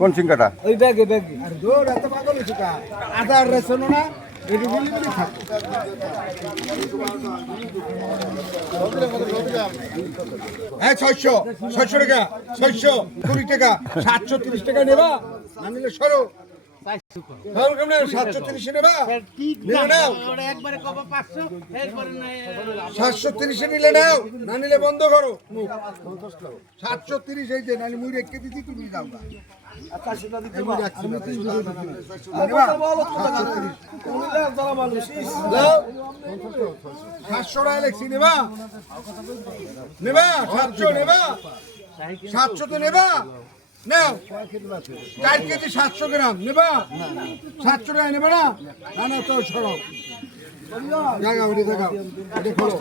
কোন সিংকাটা? হ্যাঁ 600 টাকা 620 টাকা 730 টাকা নেবা না নিলে সরো 730 নেবা 730 নিলে নাও না নিলে বন্ধ করো 730 এই যে নালে মুই রেখে দিছি তুমি যাও না 700 টাকা লেখছি নেবা 700 নেবা 700 তো নেবা নাও 4 কেজি 700 গ্রাম নেবা 700 টাকা নেবা না না তো ছড়াও জায়গা ওটা খোলো